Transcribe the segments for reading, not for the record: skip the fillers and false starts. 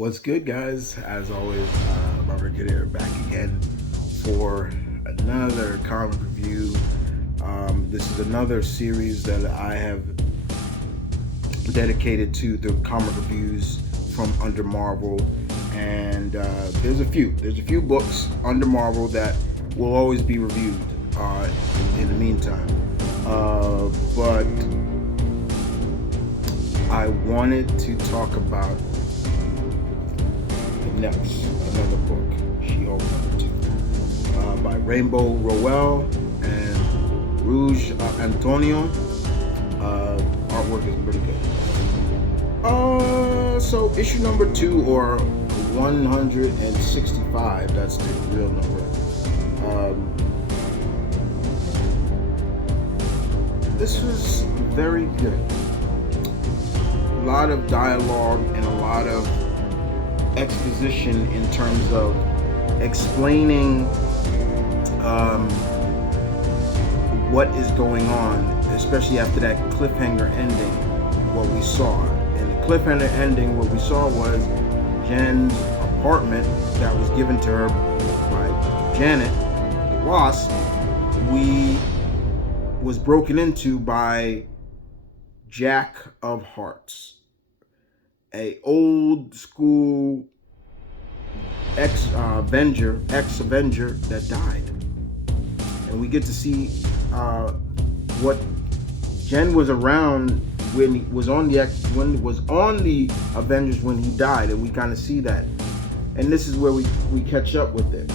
What's good, guys? As always, Robert Kid here, back again for another comic review. This is another series that I have dedicated to the comic reviews from under Marvel, and there's a few books under Marvel that will always be reviewed in the meantime. But I wanted to talk about next, another book, She-Hulk #2, by Rainbow Rowell and Rouge Antonio. Artwork is pretty good. So issue number 2, or 165, that's the real number. This was very good. A lot of dialogue and a lot of exposition in terms of explaining what is going on, especially after that cliffhanger ending. What we saw in the cliffhanger ending, what we saw was Jen's apartment that was given to her by Janet, the Wasp, was broken into by Jack of Hearts, a old school ex-Avenger that died. And we get to see what Jen was around when he was on the Avengers when he died, and we kind of see that. And this is where we catch up with it.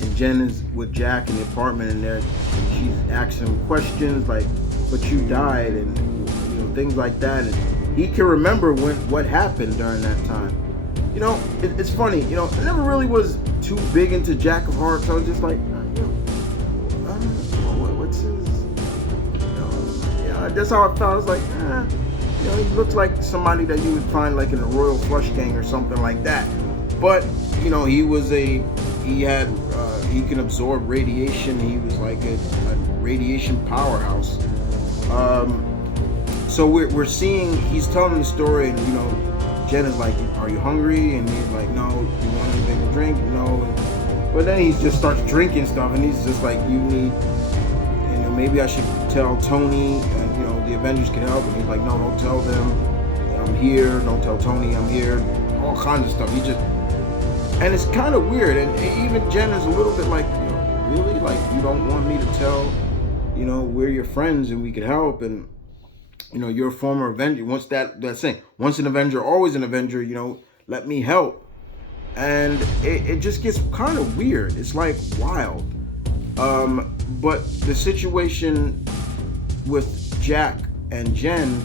And Jen is with Jack in the apartment, and there she's asking him questions like, "But you died," and things like that. And he can remember what happened during that time. It's funny. I never really was too big into Jack of Hearts. I was just like, what's his? That's how I felt. I was like, he looks like somebody that you would find like in the Royal Flush Gang or something like that. But he can absorb radiation. He was like a radiation powerhouse. So we're seeing, he's telling the story, and Jen is like, "Are you hungry?" And he's like, "No." "You want anything to drink?" "No." But then he just starts drinking stuff, and he's just like, "You need, maybe I should tell Tony, and the Avengers can help." And he's like, "No, don't tell them I'm here. Don't tell Tony I'm here." All kinds of stuff. And it's kind of weird. And even Jen is a little bit like, really? Like, you don't want me to tell, we're your friends and we can help, and you're a former Avenger. Once that saying, once an Avenger, always an Avenger, let me help. And it just gets kind of weird. It's like wild. But the situation with Jack and Jen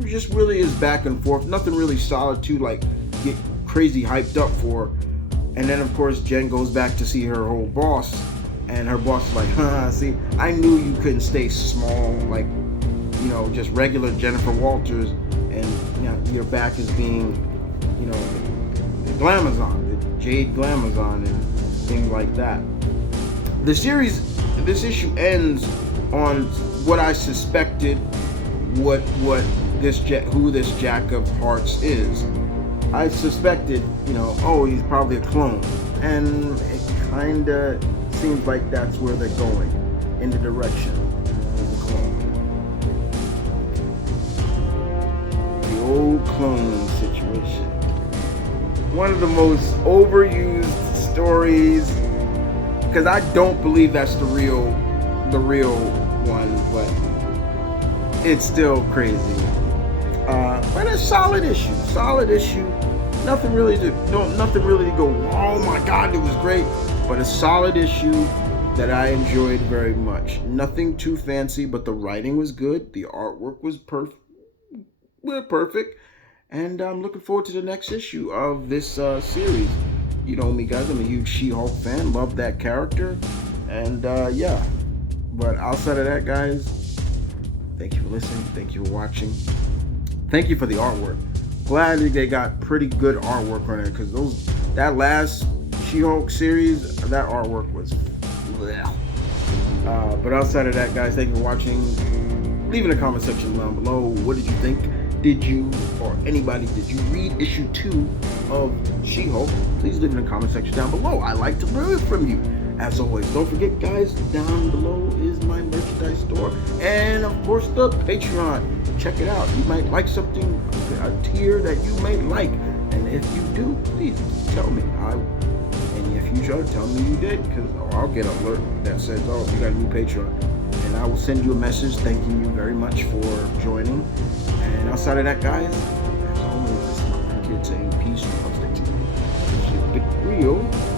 just really is back and forth. Nothing really solid to like get crazy hyped up for. And then of course Jen goes back to see her old boss, and her boss is like, see, I knew you couldn't stay small, like, just regular Jennifer Walters, and your back is being, the Glamazon, the Jade Glamazon, and things like that. This issue ends on what I suspected, who this Jack of Hearts is. I suspected, he's probably a clone, and it kind of seems like that's where they're going, in the direction of a clone. The old clone situation. One of the most overused stories, because I don't believe that's the real one, but it's still crazy. But a solid issue. Nothing really to go, "Oh my God, it was great," but a solid issue that I enjoyed very much. Nothing too fancy, but the writing was good. The artwork was perfect, and I'm looking forward to the next issue of this series. You know me, guys. I'm a huge She-Hulk fan. Love that character, and yeah. But outside of that, guys, thank you for listening. Thank you for watching. Thank you for the artwork. Glad they got pretty good artwork on it, because that last She-Hulk series, that artwork was bleh. But outside of that, guys, thank you for watching. Leave in the comment section down below, what did you think? did you, or anybody, did you read issue 2 of She-Hulk? Please leave it in the comment section down below. I like to hear from you. As always, don't forget, guys, down below is my merchandise store, and of course the Patreon. Check it out. You might like something, a tier that you may like, and if you do, please tell me. And if you should, tell me you did, because I'll get an alert that says, oh, you got a new Patreon, and I will send you a message thanking you very much for joining. And outside of that, guys, as always, this is my kid saying peace, love, stay tuned. Keep it real.